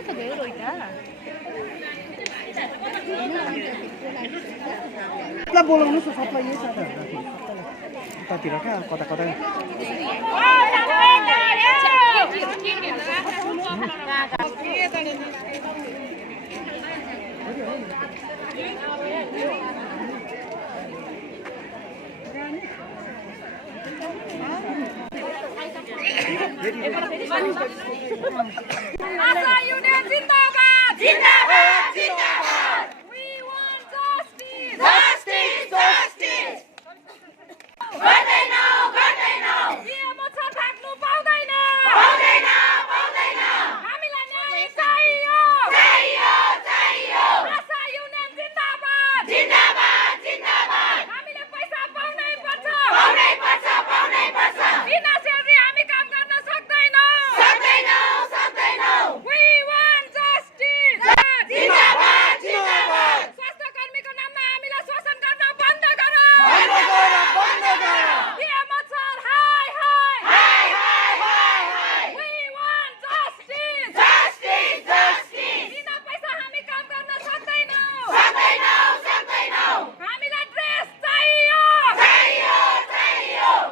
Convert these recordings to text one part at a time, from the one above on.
कस्तो भयो रोइता ल बोलाउनुस् न सबलाई यही छ उतातिर क्या कता कता आशा union Zindabad Zindabad Zindabad we want justice justice justice गर्दैन बिहेमा छ थाक्नु पाउँदैन हामीलाई न्याय चाहियो आशा युनियन जिन्दाबाद जिन्दाबाद हामीले पैसा पाउनै पर्छ बिना स्यालेरी हामी काम गर्न सक्दैनौँ we want justice जिन्दाबाद स्वास्थ्य कर्मीको नाममा हामीलाई शोषण गर्न बन्द गरौँ बिहेमा छ हाय we want justice बिना पैसा हामी काम गर्न सक्दैनौँ हामीलाई ड्रेस चाहियो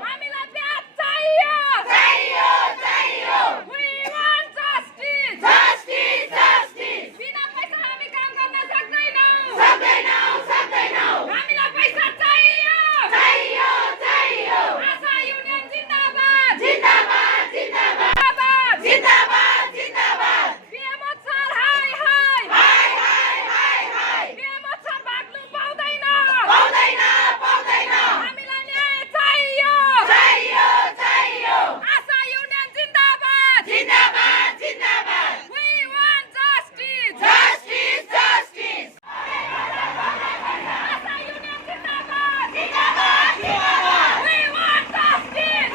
हामीलाई ब्याज चाहियो we want justice बिना पैसा हामी काम गर्न सक्दैनौँ हामीलाई पैसा चाहियो आशा युनियन जिन्दाबाद बिहेमा छ हाय बिहेमा छ भाग्नु पाउँदैन हामीलाई न्याय चाहियो आशा union Zindabad we want justice Asha union Zindabad we want justice we want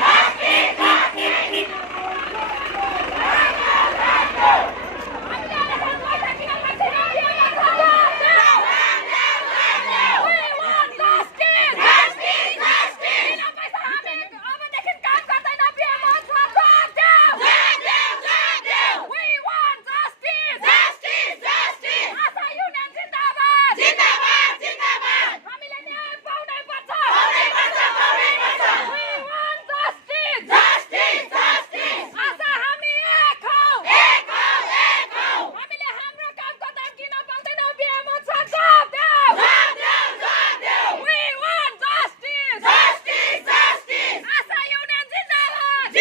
justice बिना पैसा हामी अबदेखि काम गर्दैन बिहेमा छ we want justice Asha union जिन्दाबाद हामीले न्याय पाउनै पर्छ we want justice आशा हामी एक हौ हामीले हाम्रो कामको दाम किन पाउँदैनौँ बिहेमा छ जवाफ देऊ we want justice Asha union जिन्दाबाद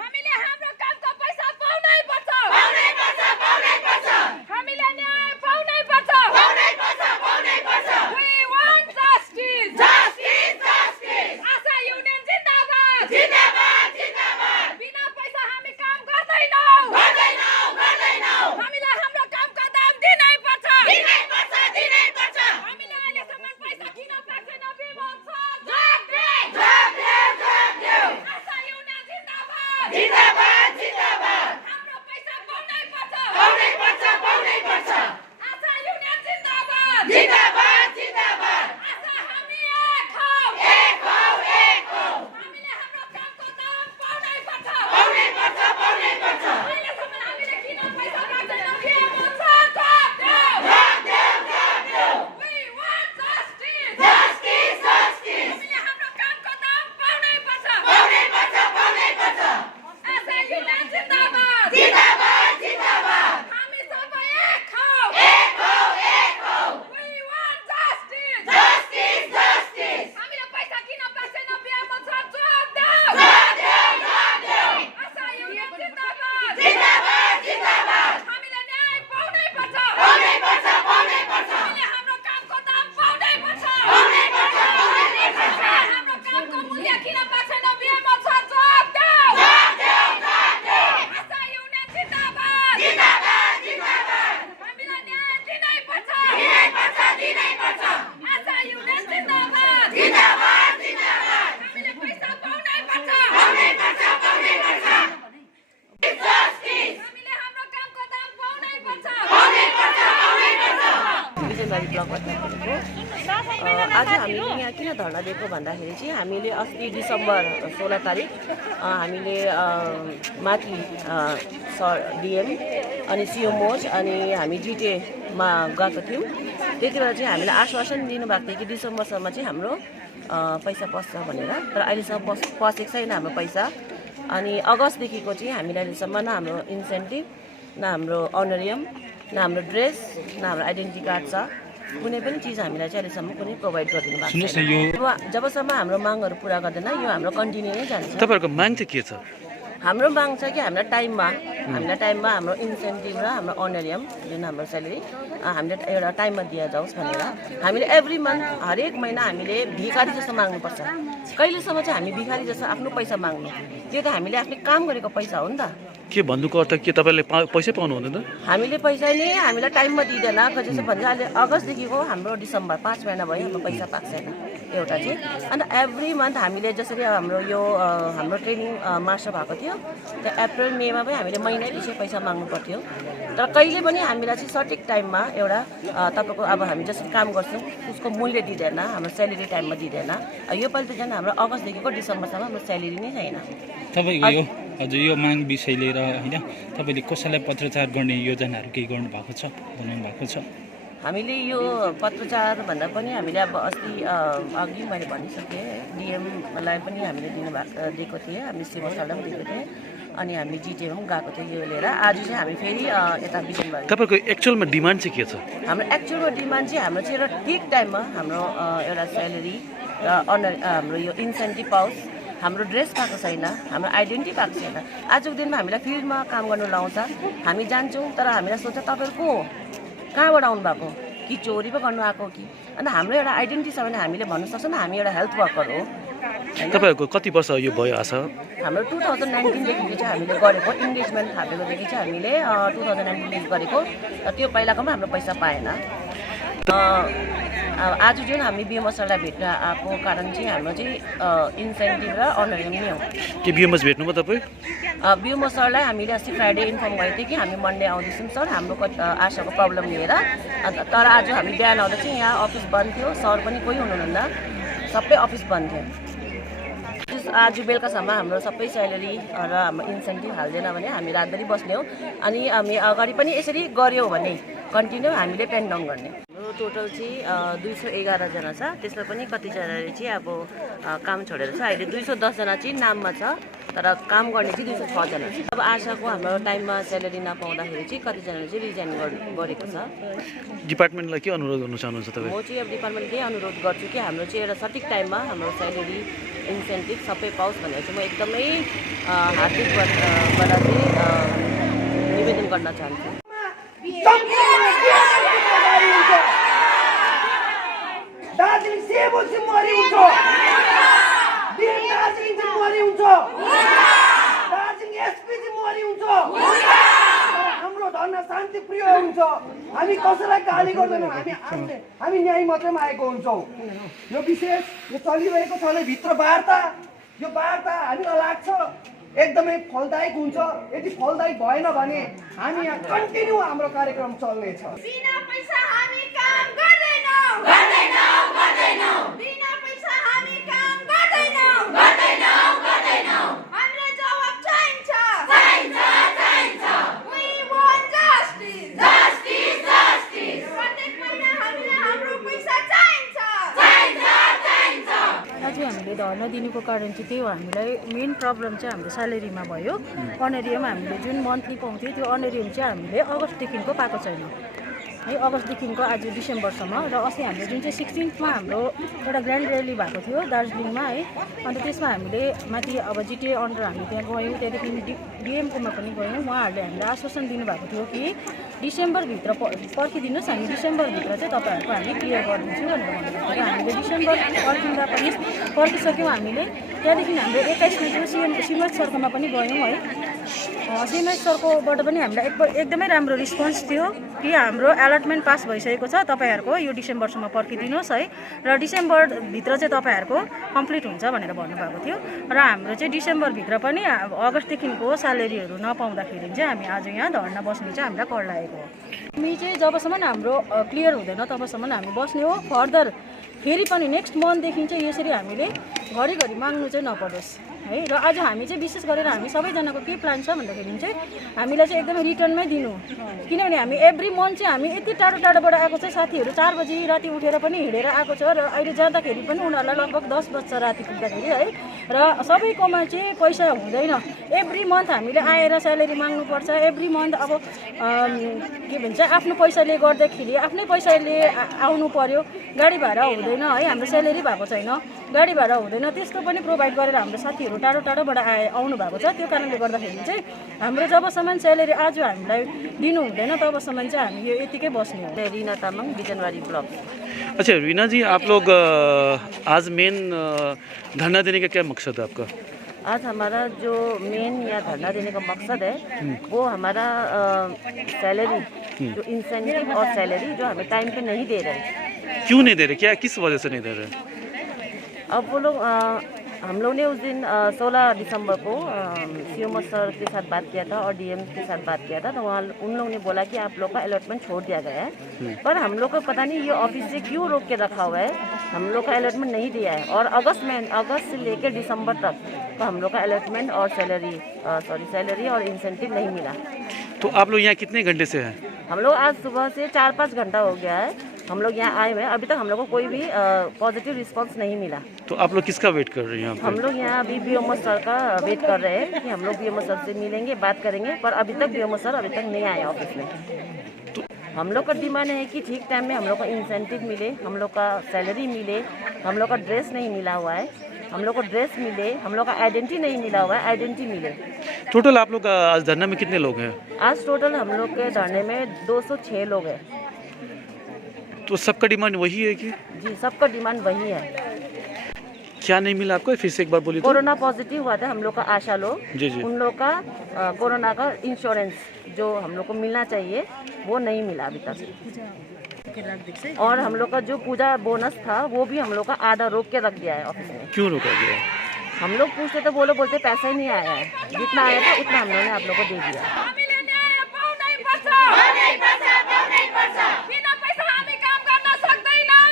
हामीले हाम्रो कामको पैसा पाउनै पर्छ हामीले न्याय पाउनै पर्छ we want justice Asha union जिन्दाबाद बिना पैसा हामी काम गर्दैनौँ हामीलाई हाम्रो कामको दाम दिनै पर्छ हामीले अहिलेसम्म पैसा किन पाएको छैन बिहेमा छ जवाफ देऊ आशा युनियन जिन्दाबाद हाम्रो पैसा पाउनै पर्छ आशा युनियन जिन्दाबाद आशा हामी एक हौ हामीले हाम्रो कामको दाम पाउनै पर्छ अहिलेसम्म हामीले किन पैसा पाएको छैन बिहेमा छ जवाफ देऊ we want justice हामीले हाम्रो कामको दाम पाउनै पर्छ आशा युनियन जिन्दाबाद हामी सबै एक हौ we want justice हामीले पैसा किन पाएको छैन बिहेमा छ जवाफ देऊ आशा युनियन जिन्दाबाद हामीले न्याय पाउनै पर्छ हामीले हाम्रो कामको दाम पाउनै पर्छ हाम्रो कामको मूल्य किन पाएको छैन बिहेमा छ जवाफ देऊ आशा युनियन जिन्दाबाद हामीलाई न्याय दिनै पर्छ आशा युनियन जिन्दाबाद हामीले पैसा पाउनै पर्छ हामीले हाम्रो कामको दाम पाउनै पर्छ विजयबारी ब्लकबाट बोलेको। आज हामीले यहाँ किन धरना दिएको भन्दाखेरि चाहिँ हामीले अस्ति डिसेम्बर 16 तारिक हामीले माथि डिएम अनि सिओ मोज अनि हामी जिटिएमा गएको थियौँ। त्यति बेला चाहिँ हामीलाई आश्वासन दिनुभएको थियो कि डिसेम्बरसम्म चाहिँ हाम्रो पैसा पस्छ भनेर, तर अहिलेसम्म पसेको छैन हाम्रो पैसा। अनि अगस्तदेखिको चाहिँ हामीलाई अहिलेसम्म न हाम्रो इन्सेन्टिभ, न हाम्रो अनरियम, न हाम्रो ड्रेस, न हाम्रो आइडेन्टिटी कार्ड छ। कुनै पनि चिज हामीलाई चाहिँ अहिलेसम्म कुनै प्रोभाइड गरिदिनु भएको छैन। जबसम्म हाम्रो मागहरू पुरा गर्दैन यो हाम्रो कन्टिन्यू नै जान्छ। तपाईँहरूको माग चाहिँ के छ? हाम्रो माग छ कि हामीलाई टाइममा हाम्रो इन्सेन्टिभ र हाम्रो अनरियम जुन हाम्रो स्यालेरी हामीले एउटा टाइममा दिया जाओस् भनेर। हामीले एभ्री मन्थ हरेक महिना हामीले भिखारी जस्तो माग्नुपर्छ। कहिलेसम्म चाहिँ हामी भिखारी जस्तो आफ्नो पैसा माग्नु? त्यो त हामीले आफ्नो काम गरेको पैसा हो नि त। के भन्नुको अर्थ के तपाईँले पैसै पाउनु हुँदैन? हामीले पैसा नै हामीलाई टाइममा दिँदैन। जस्तो भन्छ अहिले अगस्तदेखिको हाम्रो डिसेम्बर 5 महिना भयो हाम्रो पैसा पाएको छैन एउटा चाहिँ। अन्त एभ्री मन्थ हामीले जसरी हाम्रो यो हाम्रो ट्रेनिङ मार्च भएको थियो, त्यो अप्रिल मेमा पनि हामीले महिनै पछि पैसा माग्नु पर्थ्यो। तर कहिले पनि हामीलाई चाहिँ सठिक टाइममा एउटा तपाईँको अब हामी जसरी काम गर्छौँ उसको मूल्य दिँदैन, हाम्रो स्यालेरी टाइममा दिँदैन। योपालि त झन् हाम्रो अगस्तदेखिको डिसेम्बरसम्म हाम्रो स्यालेरी नै छैन। तपाईँको यो हजुर यो माग विषय लिएर होइन तपाईँले कसैलाई पत्रचार गर्ने योजनाहरू केही गर्नुभएको छ, बनाउनु भएको छ? हामीले यो पत्रचार भन्दा पनि हामीले अब अस्ति अघि मैले भनिसकेँ डिएमलाई पनि हामीले दिएको थिएँ, हामी सिमो सरलाई पनि दिएको थिएँ, अनि हामी जिटिएमा पनि गएको थियो यो लिएर। आज चाहिँ हामी फेरि यता बिजनबारी। तपाईँको एक्चुअलमा डिमान्ड चाहिँ के छ? हाम्रो एक्चुअलमा डिमान्ड चाहिँ हाम्रो चाहिँ एउटा ठिक टाइममा हाम्रो एउटा स्यालेरी र हाम्रो यो इन्सेन्टिभ पाओस्, हाम्रो ड्रेस पाएको छैन, हाम्रो आइडेन्टिटी पाएको छैन। आजको दिनमा हामीलाई फिल्डमा काम गर्नु लाउँछ, हामी जान्छौँ, तर हामीलाई सोध्छ तपाईँहरू को हो, कहाँबाट आउनु भएको, कि चोरी पो गर्नु आएको कि? अन्त हाम्रो एउटा आइडेन्टिटी छ भने हामीले भन्नु सक्छौँ न हामी एउटा हेल्थ वर्कर हो। तपाईँहरूको कति वर्ष यो भयो आशा? हाम्रो 2019देखि चाहिँ हामीले गरेको इन्गेजमेन्ट थापेकोदेखि चाहिँ हामीले 2019 गरेको, त्यो पहिलाकोमा हाम्रो पैसा पाएन। आज जुन हामी बिएमओ सरलाई भेट्न आएको कारण चाहिँ हाम्रो चाहिँ इन्सेन्टिभ र अनरियम नै हो। के बिएमएस भेट्नुभयो तपाईँ? बिएमओ सरलाई हामीले अस्ति फ्राइडे इन्फर्म गरेको थियो कि हामी मन्डे आउँदैछौँ सर हाम्रो आशाको प्रब्लम लिएर। तर आज हामी बिहान आउँदा चाहिँ यहाँ अफिस बन्द थियो, सर पनि कोही हुनुहुन्न, सबै अफिस बन्द थियो। आज बेलुकासम्म हाम्रो सबै स्यालेरी र हाम्रो इन्सेन्टिभ हाल्दैन भने हामी रातभरि बस्ने हो। अनि हामी अगाडि पनि यसरी गऱ्यौँ भने कन्टिन्यू हामीले पेन डाउन गर्ने। हाम्रो टोटल चाहिँ 211 जना छ, त्यसमा पनि कतिजनाले चाहिँ अब काम छोडेर छ। अहिले 210 जना चाहिँ नाममा छ, तर काम गर्ने चाहिँ 206 जना छ। अब आशाको हाम्रो टाइममा स्यालेरी नपाउँदाखेरि चाहिँ कतिजनाले चाहिँ रिजाइन गरेको छ। डिपार्टमेन्टलाई के अनुरोध गर्न चाहनुहुन्छ तपाईँ? म चाहिँ अब डिपार्टमेन्टले अनुरोध गर्छु कि हाम्रो चाहिँ एउटा सठिक टाइममा हाम्रो स्यालेरी इन्सेन्टिभ सबै पाओस् भनेर चाहिँ म एकदमै हार्दिकबाट चाहिँ निवेदन गर्न चाहन्छु। दार्जिलिङ सेबो चाहिँ मरि हुन्छ, दार्जिलिङ चाहिँ मरि हुन्छ, दार्जिलिङ एसपी चाहिँ मरि हुन्छ, हाम्रो धर्ना शान्तिप्रिय हुन्छ। हामी कसैलाई गाली गर्दैनौँ, हामी न्याय मात्रै मागेको हुन्छौँ। यो विशेष यो चलिरहेको छ भने भित्र वार्ता, यो वार्ता हामीलाई लाग्छ एकदमै फलदायक हुन्छ। यदि फलदायक भएन भने हामी यहाँ कन्टिन्यू हाम्रो कार्यक्रम चल्नेछ। बिना पैसा हामी काम गर्दैनौँ, गर्दैनौँ, गर्दैनौँ। बिना पैसा हामी काम गर्दैनौँ, गर्दैनौँ, गर्दैनौँ। हामीलाई जवाब चाहिन्छ, चाहिन्छ, चाहिन्छ। We want justice, justice, justice. प्रत्येक महिना हामीलाई हाम्रो पैसा चाहिन्छ, चाहिन्छ, चाहिन्छ। आज हामीले धर्ना दिनुको कारण चाहिँ त्यही हो। हामीलाई मेन प्रब्लम चाहिँ हाम्रो स्यालेरीमा भयो। अनरियम हामीले जुन मन्थली पाउँथ्यो त्यो अनरियम चाहिँ हामीले अगस्तदेखिको पाएको छैन है, अगस्तदेखिको आज डिसेम्बरसम्म। र अस्ति हामीले जुन चाहिँ 16मा हाम्रो एउटा ग्रान्ड र्याली भएको थियो दार्जिलिङमा है, अन्त त्यसमा हामीले माथि अब जिटिए अन्डर हामी त्यहाँ गयौँ, त्यहाँदेखि डिएमकोमा पनि गयौँ। उहाँहरूले हामीलाई आश्वासन दिनुभएको थियो कि डिसेम्बरभित्र पर्खिदिनुहोस्, हामी डिसेम्बरभित्र चाहिँ तपाईँहरूको हामी क्लियर गरिदिन्छौँ भनेर भन्नुभएको थियो। हामीले डिसेम्बर पर्खिँदा पनि पर्खिसक्यौँ हामीले। त्यहाँदेखि हाम्रो 21मा चाहिँ सिमराज सरकोमा पनि गयौँ है, सिमराज सरकोबाट पनि हामीलाई एकदमै राम्रो रिस्पोन्स थियो कि हाम्रो अलटमेन्ट पास भइसकेको छ, तपाईँहरूको यो डिसेम्बरसम्म पर्खिदिनुहोस् है, र डिसेम्बरभित्र चाहिँ तपाईँहरूको कम्प्लिट हुन्छ भनेर भन्नुभएको थियो। र हाम्रो चाहिँ डिसेम्बरभित्र पनि अगस्तदेखिको स्यालेरीहरू नपाउँदाखेरि चाहिँ हामी आज यहाँ धर्ना बस्ने चाहिँ हामीलाई कर लागेको हो। हामी चाहिँ जबसम्म हाम्रो क्लियर हुँदैन तबसम्म हामी बस्ने हो। फर्दर फेरि पनि नेक्स्ट मन्थदेखि चाहिँ यसरी हामीले घरिघरि माग्नु चाहिँ नपरोस्। है। र अझ हामी चाहिँ विशेष गरेर हामी सबैजनाको के प्लान छ भन्दाखेरि चाहिँ हामीलाई चाहिँ एकदमै रिटर्नमै दिनु, किनभने हामी एभ्री मन्थ चाहिँ हामी यति टाढो टाढोबाट आएको चाहिँ साथीहरू 4 बजी राति उठेर पनि हिँडेर आएको छ र अहिले जाँदाखेरि पनि उनीहरूलाई लगभग 10 बज्छ राति पुग्दाखेरि है। र सबैकोमा चाहिँ पैसा हुँदैन, एभ्री मन्थ हामीले आएर स्यालेरी माग्नुपर्छ, एभ्री मन्थ अब के भन्छ आफ्नो पैसाले गर्दाखेरि आफ्नै पैसाले आउनु पर्यो, गाडी भाडा हुँदैन है, हाम्रो स्यालेरी भएको छैन, गाडी भाडा हुँदैन, त्यसको पनि प्रोभाइड गरेर हाम्रो साथीहरू टाढो टाढोबाट आउनु भएको छ। त्यो कारणले गर्दाखेरि चाहिँ हाम्रो जबसम्म स्यालेरी आज हामीलाई दिनु हुँदैन तबसम्म चाहिँ हामी यो यतिकै बस्ने हो। रिना तामाङ, बिजनबारी ब्लक। अच्छा रीना जी, आप लोग आज मेन धरना देने का क्या मकसद है आपका? आज हमारा जो मेन यहाँ धरना देने का मकसद है वो हमारा सैलरी, जो इंसेंटिव और सैलरी जो हमें टाइम पे नहीं दे रहे। क्यों नहीं दे रहे, क्या किस वजह से नहीं दे रहे? अब वो लोग हम लोग ने उस दिन 16 दिसंबर को सीएमओ सर के साथ बात किया था और डीएम के साथ बात किया था, तो वहाँ उन लोगों ने बोला कि आप लोग का अलॉटमेंट छोड़ दिया गया है, पर हम लोग को पता नहीं ये ऑफिस से क्यों रोक के रखा हुआ है, हम लोग का अलॉटमेंट नहीं दिया है। और अगस्त से लेकर दिसंबर तक तो हम लोग का अलॉटमेंट और सैलरी और इंसेंटिव नहीं मिला। तो आप लोग यहाँ कितने घंटे से हैं? हम लोग आज सुबह से 4-5 घंटा हो गया है हम लोग यहाँ आए हुए हैं, अभी तक हम लोग को कोई भी पॉजिटिव रिस्पांस नहीं मिला। तो आप लोग किसका वेट कर रहे हैं यहाँ पे? हम लोग यहाँ अभी बीएमओ सर का वेट कर रहे हैं कि हम लोग बीएमओ सर से मिलेंगे, बात करेंगे, पर अभी तक बीएमओ सर अभी तक नहीं आए ऑफिस में। हम लोग का डिमांड है कि ठीक टाइम में हम लोग को इंसेंटिव मिले, हम लोग का सैलरी मिले, हम लोग का ड्रेस नहीं मिला हुआ है, हम लोग को ड्रेस मिले, हम लोग का आइडेंटिटी नहीं मिला हुआ है, आइडेंटिटी मिले। टोटल आप लोग आज धरना में कितने लोग हैं? आज टोटल हम लोग के धरने में 206 लोग हैं। तो सबका डिमांड वही है कि? जी, सबका डिमांड वही है। क्या नहीं मिला आपको, फिर से एक बार बोलिए तो? कोरोना पॉजिटिव हुआ था हम लोग का आशा लोग, जी जी, उन लोग का कोरोना का इंश्योरेंस जो हम लोग को मिलना चाहिए वो नहीं मिला अभी तक। और हम लोग का जो पूजा बोनस था वो भी हम लोग का आधा रोक के रख दिया है ऑफिस में। क्यों रोका गया? हम लोग पूछते तो वो लोग बोलते पैसा ही नहीं आया है, जितना आया था उतना हम लोगों ने आप लोग को दे दिया। हामीले न्याय पाउनै पर्छ, बिना पैसा हामी काम गर्न सक्दैनौँ।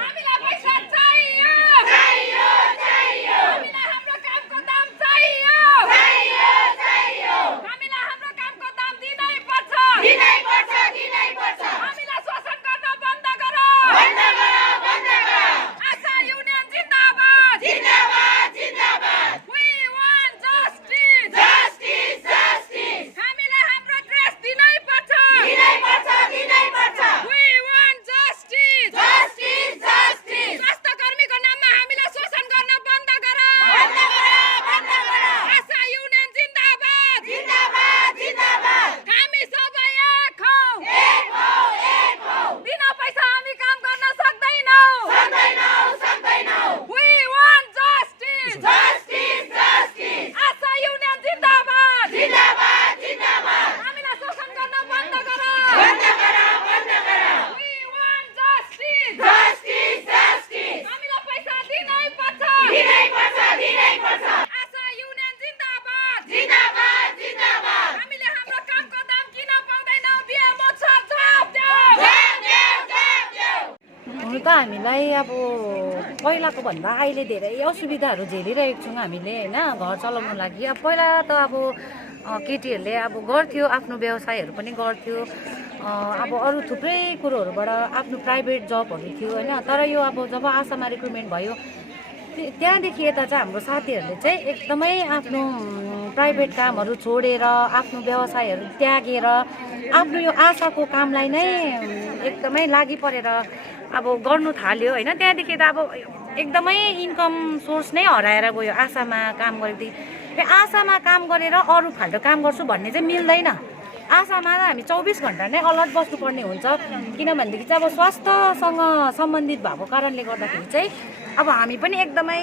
हामीलाई पैसा चाहियो, हामीलाई हाम्रो कामको दाम चाहियो, हामीलाई हाम्रो कामको दाम दिनै पर्छ। हामीलाई शोषण गर्न बन्द गरौँ। आशा union Zindabad. We want justice. हामीलाई हाम्रो ड्रेस दिनै पर्छ। We want justice. स्वास्थ्य कर्मीको नाममा हामीलाई शोषण गर्न बन्द गरौँ। आशा युनियन जिन्दाबाद। हामी सबै एक हौँ। बिना पैसा हामी काम गर्न सक्दैनौँ। We want justice. Asha union जिन्दाबाद। हामीलाई शोषण गर्न बन्द गरौँ। We want justice. हामीलाई पैसा दिनै पर्छ। आशा युनियन जिन्दाबाद। हामीले हाम्रो कामको दाम किन पाउँदैनौँ? बीएमओ सर जवाफ देऊ। हुन त हामीलाई अब पहिलाको भन्दा अहिले धेरै असुविधाहरू झेलिरहेको छौँ हामीले होइन, घर चलाउनु लागि। अब पहिला त अब केटीहरूले अब गर्थ्यो, आफ्नो व्यवसायहरू पनि गर्थ्यो, अब अरू थुप्रै कुरोहरूबाट आफ्नो प्राइभेट जबहरू थियो होइन। तर यो अब जब आशामा रिक्रुटमेन्ट भयो त्यहाँदेखि यता चाहिँ हाम्रो साथीहरूले चाहिँ एकदमै आफ्नो प्राइभेट कामहरू छोडेर आफ्नो व्यवसायहरू त्यागेर आफ्नो यो आशाको कामलाई नै एकदमै लागि परेर अब गर्नु थाल्यो होइन। त्यहाँदेखि त अब एकदमै इन्कम सोर्स नै हराएर गयो आशामा काम गरेदेखि। आशामा काम गरेर अरू फाल्टो काम गर्छु भन्ने चाहिँ मिल्दैन। आशामा हामी 24 घन्टा नै अलर्ट बस्नुपर्ने हुन्छ, किनभनेदेखि चाहिँ अब स्वास्थ्यसँग सम्बन्धित भएको कारणले गर्दाखेरि चाहिँ अब हामी पनि एकदमै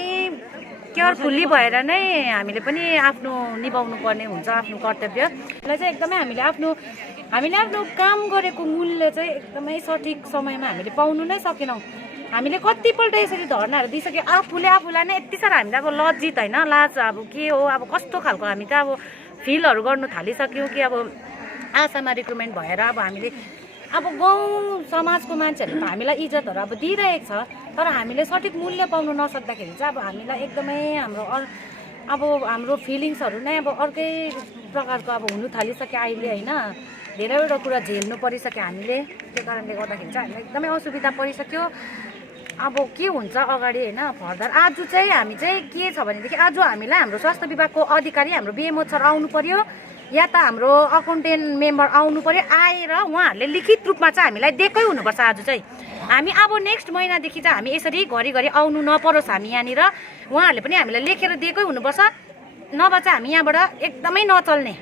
केयरफुल्ली भएर नै हामीले पनि आफ्नो निभाउनु पर्ने हुन्छ आफ्नो कर्तव्यलाई चाहिँ। एकदमै हामीले आफ्नो काम गरेको मूल्य चाहिँ एकदमै सठिक समयमा हामीले पाउनु नै सकेनौँ। हामीले कतिपल्ट यसरी धर्नाहरू दिइसक्यो, आफूलाई नै यति साह्रो हामीले अब लज्जित होइन, लाज अब के हो, अब कस्तो खालको हामी त अब फिलहरू गर्नु थालिसक्यौँ कि अब आशामा रिक्रुटमेन्ट भएर अब हामीले अब गाउँ समाजको मान्छेहरूले त हामीलाई इज्जतहरू अब दिइरहेको छ, तर हामीले सठिक मूल्य पाउनु नसक्दाखेरि चाहिँ अब हामीलाई एकदमै हाम्रो फिलिङ्सहरू नै अब अर्कै प्रकारको अब हुनु थालिसक्यो अहिले होइन। धेरैवटा कुरा झेल्नु परिसक्यो हामीले, त्यो कारणले गर्दाखेरि चाहिँ हामीलाई एकदमै असुविधा परिसक्यो। अब के हुन्छ अगाडि होइन फर्दर। आज चाहिँ हामी चाहिँ के छ भनेदेखि आज हामीलाई हाम्रो स्वास्थ्य विभागको अधिकारी हाम्रो बिएमओ सर आउनु पर्यो या त हाम्रो अकाउन्टेन्ट मेम्बर आउनु पर्यो, आएर उहाँहरूले लिखित रूपमा चाहिँ हामीलाई दिएकै हुनुपर्छ। आज चाहिँ हामी अब नेक्स्ट महिनादेखि चाहिँ हामी यसरी घरिघरि आउनु नपरोस्, हामी यहाँनिर उहाँहरूले पनि हामीलाई लेखेर दिएकै हुनुपर्छ, नभए चाहिँ हामी यहाँबाट एकदमै नचल्ने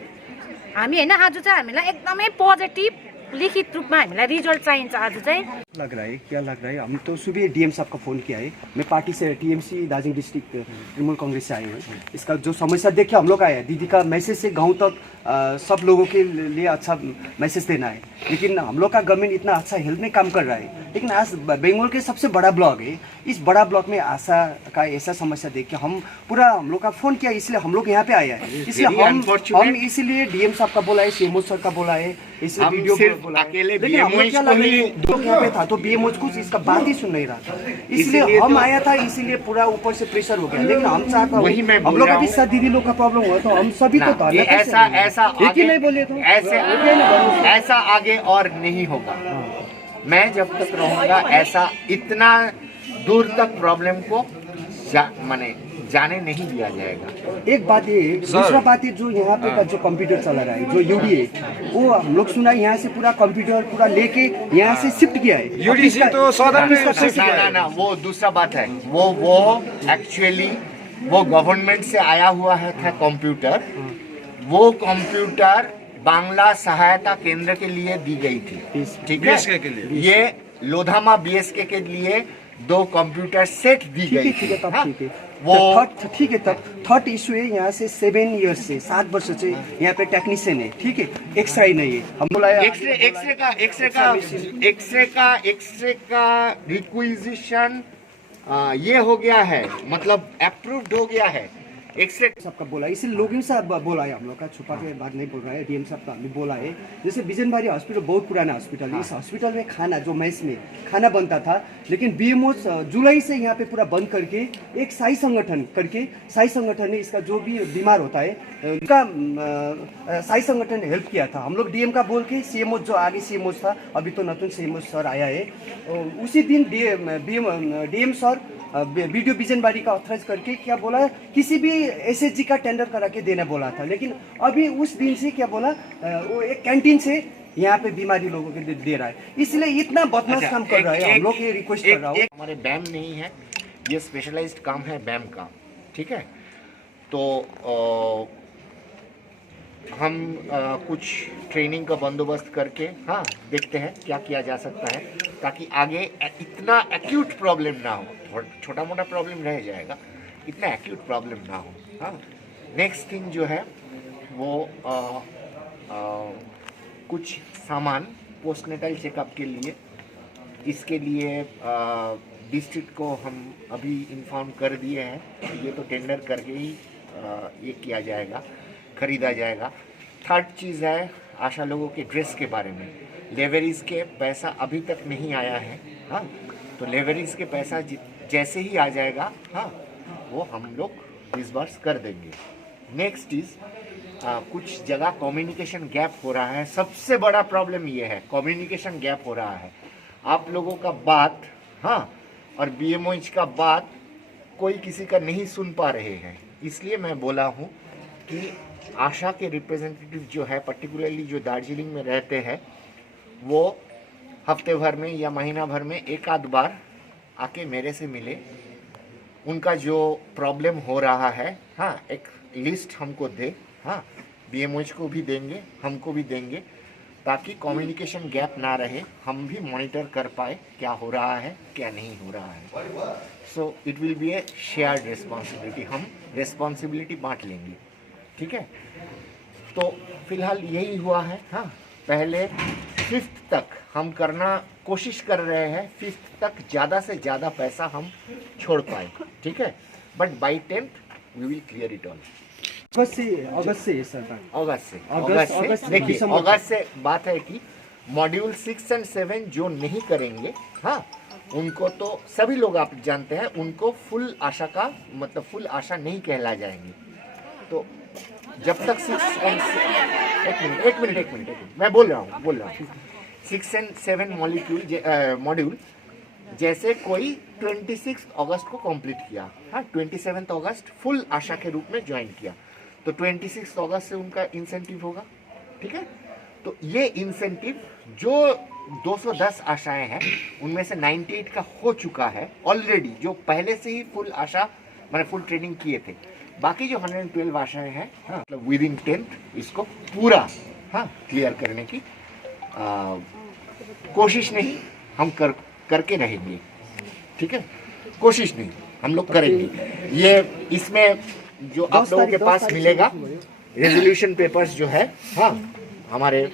हामी होइन। आज चाहिँ हामीलाई एकदमै पोजिटिभ लिखित रूप में हमें रिजल्ट चाहिए। आज लग रहा है क्या लग रहा है, हम तो सुबह डीएम साहब का फ़ोन किया है। मैं पार्टी से टीएमसी दार्जिलिंग डिस्ट्रिक्ट तृणमूल कांग्रेस से आए हैं। इसका जो समस्या देखे हम लोग आए हैं, दीदी का मैसेज से गांव तक सब लोगों के लिए अच्छा मैसेज देना है। लेकिन हम लोग का गवर्नमेंट इतना अच्छा हेल्थ में काम कर रहा है, लेकिन आज बंगाल के सबसे बड़ा ब्लॉक है, इस बड़ा ब्लॉक में आशा का ऐसा समस्या देख के हम लोग का फ़ोन किया, इसलिए हम लोग यहाँ पे आए हैं। इसलिए हम इसीलिए डीएम साहब का बोला है, सीएमओ सर का बोला है, इसलिए वीडियो बोला है। लेकिन हम लोग क्या लगे लोग यहाँ पे था तो बीएमओ कुछ इसका बात ही सुन नहीं रहा था, इसलिए हम आया था, इसीलिए पूरा ऊपर से प्रेशर हो गया। लेकिन हम चाहता हूँ हम लोग का भी साथ दीदी लोग का प्रॉब्लम हुआ तो हम सभी तो नहीं बोले तो ऐसा आगे और नहीं होगा। मैं जब तक रहूंगा ऐसा इतना दूर तक प्रॉब्लम को जाने नहीं दिया जाएगा। एक बात ये, दूसरा बात ये जो यहाँ पे का जो कंप्यूटर चला रहा है, जो यूडी है, वो हम लोग सुना यहाँ से पूरा कंप्यूटर पूरा लेके यहाँ से शिफ्ट किया है। यूडी से तो ना वो दूसरा बात है, वो एक्चुअली वो गवर्नमेंट से आया हुआ है था कंप्यूटर। वो कंप्यूटर बांग्ला सहायता केंद्र के लिए दी गई थी, ठीक है। ये लोधामा बीएसके के लिए 2 कंप्यूटर सेट दी गई थी। वो ठीक है। तब थर्ड इशू है, यहाँ से 7 ईयर्स से 7 वर्ष से यहाँ पे टेक्नीशियन है, ठीक है, एक्सरे नहीं है। हम बोला एक्सरे का रिक्विजिशन ये हो गया है, मतलब अप्रूव्ड हो गया है। एक्सरे सबका बोला, इसीलिए लोग साहब बोला है, हम लोग का छुपा के बात नहीं बोल रहा है। डीएम साहब का हमें बोला है, जैसे बिजनबारी हॉस्पिटल बहुत पुराना हॉस्पिटल है। इस हॉस्पिटल में खाना जो मेस में खाना बनता था, लेकिन बीएमओ जुलाई से यहाँ पे पूरा बंद करके एक साई संगठन ने इसका जो भी बीमार होता है उसका साई संगठन ने हेल्प किया था। हम लोग डीएम का बोल के सीएमओ जो आगे सीएमओ था, अभी तो नतून सीएमओ सर आया है, उसी दिन डीएम सर वीडियो बिजनबारी का ऑथराइज करके क्या बोला, किसी भी एसएचजी का टेंडर करा के देना बोला था। लेकिन अभी उस दिन से क्या बोला, वो एक कैंटीन से यहाँ पे बीमारी लोगों के दे रहा है, इसलिए इतना बदमाश काम कर रहा है। हम लोग ये रिक्वेस्ट कर रहा हूँ, हमारे बैम नहीं है, ये स्पेशलाइज्ड काम है बैम का, ठीक है। तो हम कुछ ट्रेनिंग का बंदोबस्त करके देखते हैं क्या किया जा सकता है, ताकि आगे इतना एक्यूट प्रॉब्लम ना हो। छोटा मोटा प्रॉब्लम रह जाएगा, इतना एक्यूट प्रॉब्लम ना हो। नेक्स्ट थिंग जो है वो कुछ सामान पोस्टनेटल चेकअप के लिए, इसके लिए डिस्ट्रिक्ट को हम अभी इन्फॉर्म कर दिए हैं। ये तो टेंडर करके ही ये किया जाएगा, खरीदा जाएगा। थर्ड चीज़ है आशा लोगों के ड्रेस के बारे में। लेवरीज के पैसा अभी तक नहीं आया है, तो लेवरीज के पैसा जैसे ही आ जाएगा वो हम लोग डिसबर्स कर देंगे। नेक्स्ट इज कुछ जगह कम्युनिकेशन गैप हो रहा है। सबसे बड़ा प्रॉब्लम ये है, कम्युनिकेशन गैप हो रहा है। आप लोगों का बात और बीएमओएच का बात कोई किसी का नहीं सुन पा रहे हैं। इसलिए मैं बोला हूँ कि आशा के रिप्रेजेंटेटिव जो है, पर्टिकुलरली जो दार्जिलिंग में रहते हैं, वो हफ्ते भर में या महीना भर में एक आध बार आके मेरे से मिले। उनका जो प्रॉब्लम हो रहा है एक लिस्ट हमको दे, बीएमओएच को भी देंगे, हमको भी देंगे, ताकि कम्युनिकेशन गैप ना रहे, हम भी मॉनिटर कर पाए क्या हो रहा है क्या नहीं हो रहा है। So it will be a shared responsibility, हम रिस्पॉन्सिबिलिटी बांट लेंगे, ठीक है। तो फिलहाल यही हुआ है। पहले 5th तक हम करना कोशिश कर रहे हैं, 5th तक ज़्यादा से ज़्यादा पैसा हम छोड़ पाए, ठीक है। But by 10th we will clear it all. अगस्त से सर, अगस्त से देखिए, अगस्त से बात है कि मॉड्यूल 6 और 7 जो नहीं करेंगे, उनको तो सभी लोग आप जानते हैं, उनको फुल आशा का मतलब फुल आशा नहीं कहला जाएंगे। तो जब तक 6 एंड एक मिनट मैं बोल रहा हूँ 6 एंड 7 मॉड्यूल जैसे कोई 26 अगस्त को कंप्लीट किया, हाँ 27 अगस्त फुल आशा के रूप में ज्वाइन किया, तो 26 अगस्त से उनका इंसेंटिव होगा, ठीक है। तो ये इंसेंटिव जो 210 आशाएं हैं उनमें से 98 का हो चुका है ऑलरेडी, जो पहले से ही फुल आशा मैंने फुल ट्रेनिंग किए थे। बाकी जो 112 आशाएं हैं, हाँ, मतलब विद इन 10 इसको पूरा हाँ क्लियर करने की कोशिश नहीं हम करके रहेंगे, ठीक है। कोशिश नहीं हम लोग करेंगे। ये इसमें जो आप लोगों के पास मिलेगा रेजोल्यूशन पेपर्स जो है, हाँ हमारे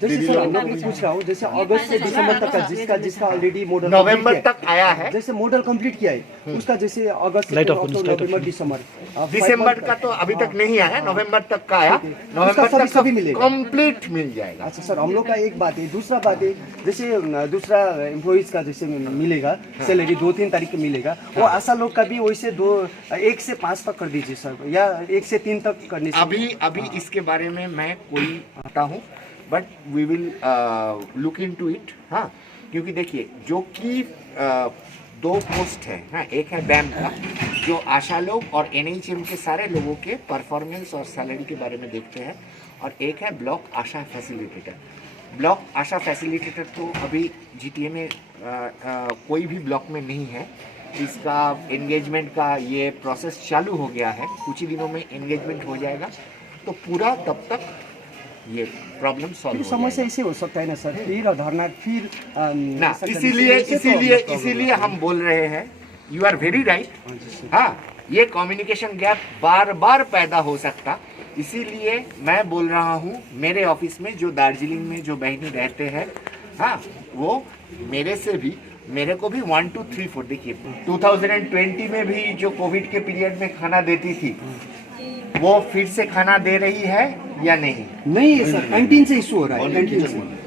जैसे सर हम लोग पूछ रहा हूँ, जैसे अगस्त से दिसंबर तक का जिसका ऑलरेडी मॉडल नवंबर तक आया है, जैसे मॉडल कंप्लीट किया है उसका, जैसे अगस्त नवंबर दिसंबर का तो अभी तक नहीं आया, नवंबर तक का आया, नवंबर तक सभी मिलेगा, कंप्लीट मिल जाएगा। अच्छा सर, हम लोग का एक बात है। दूसरा बात है, जैसे दूसरा एम्प्लॉइज का जैसे मिलेगा सैलरी 2-3 तारीख को मिलेगा, वो आशा लोग का भी वैसे 1 से 5 तक कर दीजिए सर, या 1 से 3 तक करने से। अभी इसके बारे में मैं कोई आता हूँ, but we will look into it, हाँ। क्योंकि देखिए जो कि 2 पोस्ट है, हाँ, एक है बैम का जो आशा लोग और NHM के सारे लोगों के परफॉर्मेंस और सैलरी के बारे में देखते हैं, और एक है ब्लॉक आशा फैसिलिटेटर। ब्लॉक आशा फैसिलिटेटर तो अभी GTA में कोई भी ब्लॉक में नहीं है, इसका एंगेजमेंट का ये प्रोसेस चालू हो गया है, कुछ ही दिनों में एंगेजमेंट हो जाएगा, तो पूरा तब तक ये प्रॉब्लम सॉल्व हो समस्या ऐसे हो सकता है ना सर, फिर धरना फिर ना, इसीलिए हम बोल रहे हैं, यू आर वेरी राइट, हाँ, ये कम्युनिकेशन गैप बार बार पैदा हो सकता, इसीलिए मैं बोल रहा हूँ मेरे ऑफिस में जो दार्जिलिंग में जो बहनी रहते हैं, हाँ, वो मेरे को भी 1 2 3 4 देखिए 2020 में भी जो कोविड के पीरियड में खाना देती थी, वो फिर से खाना दे रही है या नहीं? नहीं है सर, कैंटीन से इशू हो रहा है, कैंटीन से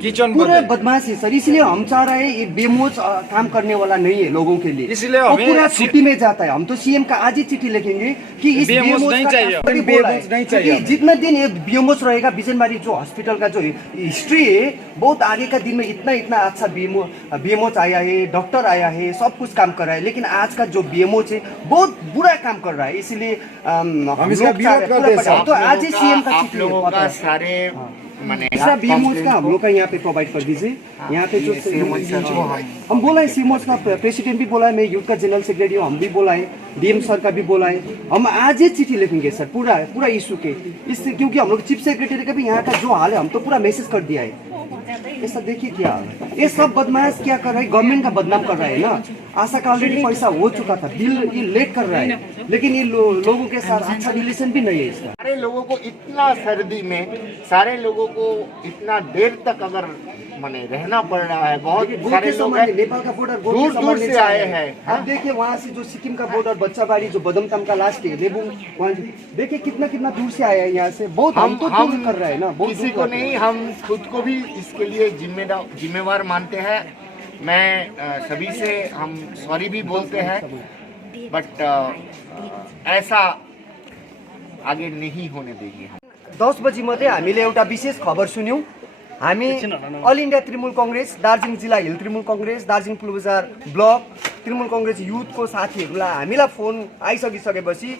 किचन पूरा बदमाश है सर, इसलिए हम चाह रहे हैं ये बेमोज काम करने वाला नहीं है लोगों के लिए, इसलिए हमें पूरा छुट्टी में जाता है। हम तो सीएम का आज ही चिट्ठी लिखेंगे कि इस बेमोज नहीं चाहिए, जितना दिन ये बेमोज रहेगा, बिजनबारी जो हॉस्पिटल का जो हिस्ट्री है, बहुत आगे का दिन में इतना अच्छा बेमोज आया है, डॉक्टर आया है, सब कुछ काम कर रहा है, लेकिन आज का जो बेमोज है बहुत बुरा काम कर रहा है, इसलिए तो आज ही सीएम का चिट्ठी सारे दूसरा बीएमओ का हम लोग का यहाँ पे प्रोवाइड कर दीजिए। यहाँ पे जो हम बोला है सीएमओ का प्रेसिडेंट भी बोला है, मैं यूथ का जनरल सेक्रेटरी हूँ, हम भी बोला है, डीएम सर का भी बोला है, हम आज ही चिट्ठी लिखेंगे सर पूरा इशू के इससे, क्योंकि हम लोग चीफ सेक्रेटरी का भी यहाँ का जो हाल है हम तो पूरा मैसेज कर दिया है। ये सब देखिए क्या ये सब बदमाश क्या कर रहा है, गवर्नमेंट का बदनाम कर रहा है ना। आशा का ऑलरेडी पैसा हो चुका था, बिल ये लेट कर रहा है, लेकिन ये लोगों के साथ अच्छा रिलेशन भी नहीं है इसका। सारे लोगों को इतना सर्दी में, सारे लोगों को इतना देर तक अगर माने रहना पड़ रहा है, बहुत सारे लोग नेपाल का बॉर्डर दूर से आए हैं। आप देखिए वहाँ से जो सिक्किम का बॉर्डर बच्चाबाड़ी जो बदमताम का लास्ट है लेबुङ, वहाँ देखिए कितना दूर से आया है यहाँ से, बहुत हम तो दूर कर रहा है ना, किसी को नहीं, हम खुद को भी इसके लिए जिम्मेवार मानते हैं। मैं सभी से हम सॉरी भी बोलते हैं, बट ऐसा आगे नहीं होने देंगे हम। 10 बजी मध्ये हामीले एउटा विशेष खबर सुन्यौं। हामी अल इन्डिया तृणमूल कांग्रेस, दार्जिलिङ जिल्ला हिल तृणमूल कांग्रेस, दार्जिलिङ पुलबजार ब्लक तृणमूल कांग्रेस युथको साथीहरूलाई हामीलाई फोन आइसकिसकेपछि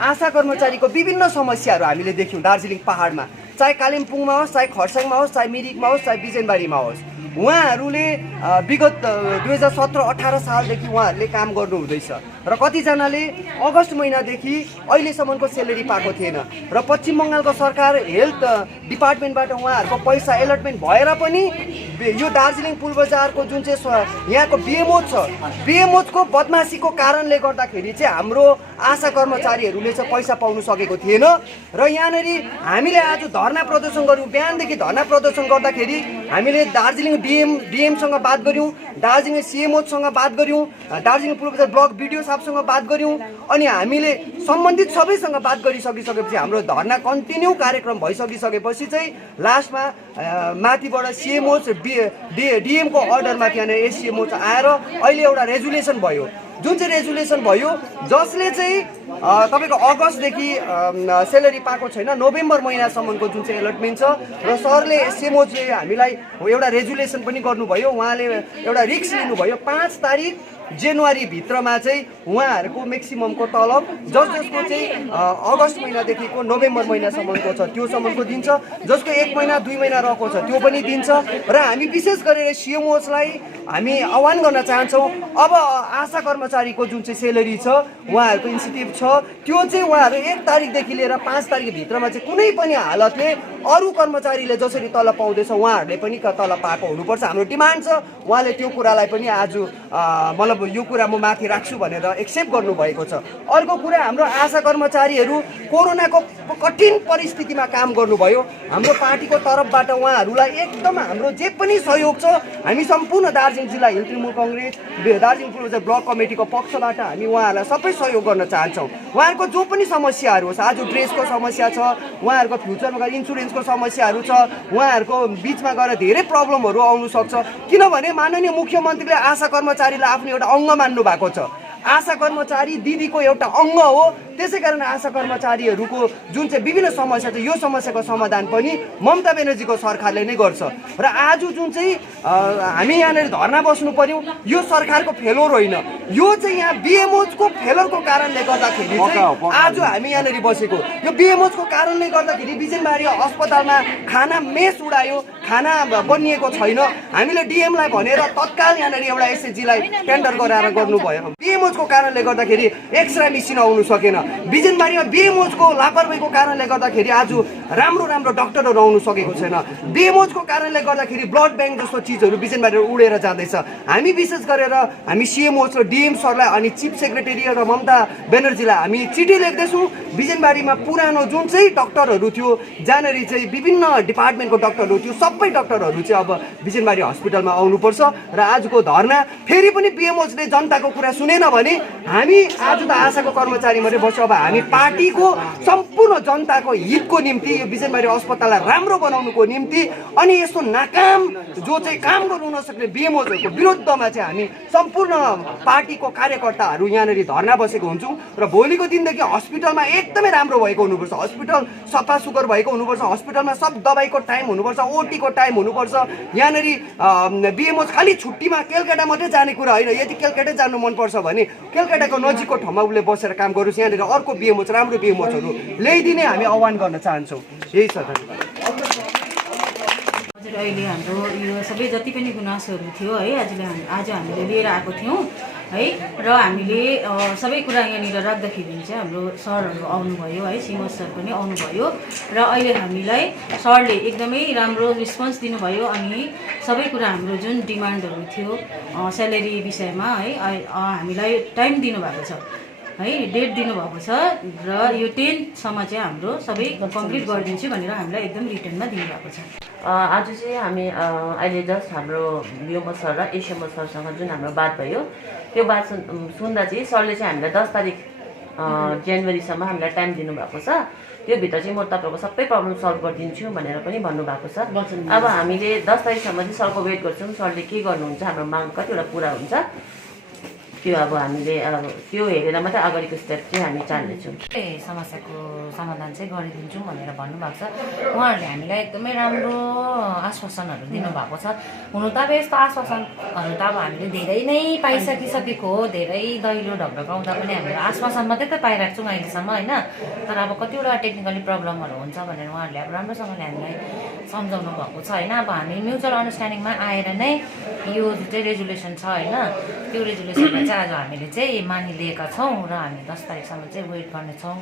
आशा कर्मचारीको विभिन्न समस्याहरू हामीले देख्यौं दार्जिलिङ पहाडमा, चाहे कालिम्पोङमा होस्, चाहे खरसाङमा होस्, चाहे मिरिकमा होस्, चाहे बिजनबारीमा होस्। उहाँहरूले विगत 2017-18 सालदेखि उहाँहरूले काम गर्नुहुँदैछ र कतिजनाले अगस्त महिनादेखि अहिलेसम्मको सेलेरी पाएको थिएन र पश्चिम बङ्गालको सरकार हेल्थ डिपार्टमेन्टबाट उहाँहरूको पैसा एलटमेन्ट भएर पनि यो दार्जिलिङ पुलबजारको जुन चाहिँ यहाँको बिएमओज छ, बिएमओजको बदमासीको कारणले गर्दाखेरि चाहिँ हाम्रो आशा कर्मचारीहरूले चाहिँ पैसा पाउनु सकेको थिएन र यहाँनिर हामीले आज धरना प्रदर्शन गर्यौँ। बिहानदेखि धरना प्रदर्शन गर्दाखेरि हामीले दार्जिलिङ डिएमसँग बात गऱ्यौँ, दार्जिलिङ सिएमओसँग बात गऱ्यौँ, दार्जिलिङ पूर्व ब्लक बिडिओ साहबसँग बात गऱ्यौँ अनि हामीले सम्बन्धित सबैसँग बात गरिसकिसकेपछि हाम्रो धरना कन्टिन्यू कार्यक्रम भइसकिसकेपछि चाहिँ लास्टमा माथिबाट सिएमओ डिएमको अर्डरमा त्यहाँनिर एससिएमओ आएर अहिले एउटा रेजुलेसन भयो, जुन चाहिँ रेजुलेसन भयो जसले चाहिँ तपाईँको अगस्तदेखि सेलेरी पाएको छैन, नोभेम्बर महिनासम्मको जुन चाहिँ एलटमेन्ट छ र सरले एसएमओले हामीलाई एउटा रेजुलेसन पनि गर्नुभयो, उहाँले एउटा रिस्क लिनुभयो 5 तारिक जनवरी भित्रमा चाहिँ उहाँहरूको म्याक्सिममको तलब जसको चाहिँ अगस्त महिनादेखिको नोभेम्बर महिनासम्मको छ त्योसम्मको दिन्छ, जसको 1 महिना 2 महिना रहेको छ त्यो पनि दिन्छ। र हामी विशेष गरेर सिएमओलाई हामी आह्वान गर्न चाहन्छौँ, अब आशा कर्मचारीको जुन चाहिँ सेलेरी छ उहाँहरूको इन्सेन्टिभ छ त्यो चाहिँ उहाँहरू 1 तारिकदेखि लिएर 5 तारिक भित्रमा चाहिँ कुनै पनि हालतले अरू कर्मचारीले जसरी तलब पाउँदैछ उहाँहरूले पनि तलब पाएको हुनुपर्छ, हाम्रो डिमान्ड छ। उहाँले त्यो कुरालाई पनि आज मतलब यो कुरा म माथि राख्छु भनेर एक्सेप्ट गर्नुभएको छ। अर्को कुरा हाम्रो आशा कर्मचारीहरू कोरोनाको कठिन परिस्थितिमा काम गर्नुभयो, हाम्रो पार्टीको तर्फबाट उहाँहरूलाई एकदम हाम्रो जे पनि सहयोग छ हामी सम्पूर्ण दार्जिलिङ जिल्ला हिल तृणमूल कङ्ग्रेस दार्जिलिङ पूर्व ब्लक कमिटीको पक्षबाट हामी उहाँहरूलाई सबै सहयोग गर्न चाहन्छौँ। उहाँहरूको जो पनि समस्याहरू होस्, आज ड्रेसको समस्या छ, उहाँहरूको फ्युचरमा गएर इन्सुरेन्सको समस्याहरू छ, उहाँहरूको बिचमा गएर धेरै प्रब्लमहरू आउनु सक्छ, किनभने माननीय मुख्यमन्त्रीले आशा कर्मचारीलाई आफ्नो एउटा अङ्ग मान्नु भएको छ। आशा कर्मचारी दिदीको एउटा अङ्ग हो, त्यसै कारण आशा कर्मचारीहरूको जुन चाहिँ विभिन्न समस्या छ यो समस्याको समाधान पनि ममता ब्यानर्जीको सरकारले नै गर्छ। र आज जुन चाहिँ हामी यहाँनिर धर्ना बस्नु पर्यो यो सरकारको फेलोर होइन, यो चाहिँ यहाँ बिएमओजको फेलोरको कारणले गर्दाखेरि आज हामी यहाँनिर बसेको। यो बिएमओजको कारणले गर्दाखेरि बिजनबारी अस्पतालमा खाना मेस उडायो, खाना बनिएको छैन, हामीले डिएमलाई भनेर तत्काल यहाँनिर एउटा एसएचजीलाई टेन्डर गराएर गर्नुभयो। बिएमओजको कारणले गर्दाखेरि एक्सरे मेसिन आउनु सकेन, बिजनबारीमा बिएमओजको लापरवाहीको कारणले गर्दाखेरि आज राम्रो राम्रो डक्टरहरू आउनु सकेको छैन, बिएमओजको कारणले गर्दाखेरि ब्लड ब्याङ्क जस्तो चिजहरू बिजनबारीमा उडेर जाँदैछ। हामी विशेष गरेर हामी सिएमओ र डिएम सरलाई अनि चिफ सेक्रेटरी र ममता ब्यानर्जीलाई हामी चिठी लेख्दैछौँ, बिजनबारीमा पुरानो जुन चाहिँ डक्टरहरू थियो जहाँनिर चाहिँ विभिन्न डिपार्टमेन्टको डक्टरहरू थियो सबै डक्टरहरू चाहिँ अब बिजनबारी हस्पिटलमा आउनुपर्छ। र आजको धर्ना फेरि पनि बिएमओजले जनताको कुरा सुनेन भने हामी आज त आशाको कर्मचारी मात्रै बस्छौँ, अब हामी पार्टीको सम्पूर्ण जनताको हितको निम्ति यो बिजनबारी अस्पताललाई राम्रो बनाउनुको निम्ति अनि यस्तो नाकाम जो चाहिँ काम गर्नु नसक्ने बिएमओजहरूको विरुद्धमा चाहिँ हामी सम्पूर्ण पार्टीको कार्यकर्ताहरू यहाँनिर धर्ना बसेको हुन्छौँ। र भोलिको दिनदेखि हस्पिटलमा एकदमै राम्रो भएको हुनुपर्छ, हस्पिटल सफा सुग्घर भएको हुनुपर्छ, हस्पिटलमा सब दबाईको टाइम हुनुपर्छ, ओटीको टाइम हुनुपर्छ। यहाँनिर बिएमओज खालि छुट्टीमा केलकाटा मात्रै जाने कुरा होइन, यदि केलकाटा जानु मनपर्छ भने केलकाटाको नजिकको ठाउँमा उसले बसेर काम गरोस्, यहाँनिर अर्को बिएमओज राम्रो बिएमओजहरू ल्याइदिने हामी आह्वान गर्न चाहन्छौँ। यही छ। हजुर, अहिले हाम्रो यो सबै जति पनि गुनासोहरू थियो है आज हामीले लिएर आएको थियौँ है, र हामीले सबै कुरा यहाँनिर राख्दाखेरि चाहिँ हाम्रो सरहरू आउनुभयो है, सिमो सर पनि आउनुभयो र अहिले हामीलाई सरले एकदमै राम्रो रिस्पोन्स दिनुभयो अनि सबै कुरा हाम्रो जुन डिमान्डहरू थियो स्यालेरी विषयमा है हामीलाई टाइम दिनुभएको छ है, डेट दिनुभएको छ र यो 10सम्म चाहिँ हाम्रो सबै कम्प्लिट गरिदिन्छु भनेर हामीलाई एकदम रिटर्नमा दिनुभएको छ। आज चाहिँ हामी अहिले जस्ट हाम्रो बिएमओ सर र एसएमओ सरसँग जुन हाम्रो बात भयो त्यो बात सुन्दा चाहिँ सरले चाहिँ हामीलाई 10 तारिक जनवरीसम्म हामीलाई टाइम दिनुभएको छ, त्यो भित्र चाहिँ म तपाईँको सबै प्रब्लम सल्भ गरिदिन्छु भनेर पनि भन्नुभएको छ। अब हामीले 10 तारिकसम्म चाहिँ सरको वेट गर्छौँ, सरले के गर्नुहुन्छ, हाम्रो माग कतिवटा पुरा हुन्छ त्यो अब हामीले अब त्यो हेरेर मात्रै अगाडिको स्टेप चाहिँ हामी चाल्नेछौँ। समस्याको समाधान चाहिँ गरिदिन्छौँ भनेर भन्नुभएको छ। उहाँहरूले हामीलाई एकदमै राम्रो आश्वासनहरू दिनुभएको छ। हुनु त अब यस्तो आश्वासनहरू त अब हामीले धेरै नै पाइसकिसकेको हो, धेरै दैलो ढकढकाउँदा पनि हामीले आश्वासन मात्रै त पाइरहेको छौँ अहिलेसम्म होइन, तर अब कतिवटा टेक्निकली प्रब्लमहरू हुन्छ भनेर उहाँहरूले अब राम्रोसँगले हामीलाई सम्झाउनु भएको छ होइन। अब हामी म्युचुअल अन्डरस्ट्यान्डिङमा आएर नै यो चाहिँ रेजुलेसन छ होइन, त्यो रेजुलेसनलाई चाहिँ आज हामीले चाहिँ मानिलिएका छौँ र हामी 10 तारिकसम्म चाहिँ वेट गर्नेछौँ।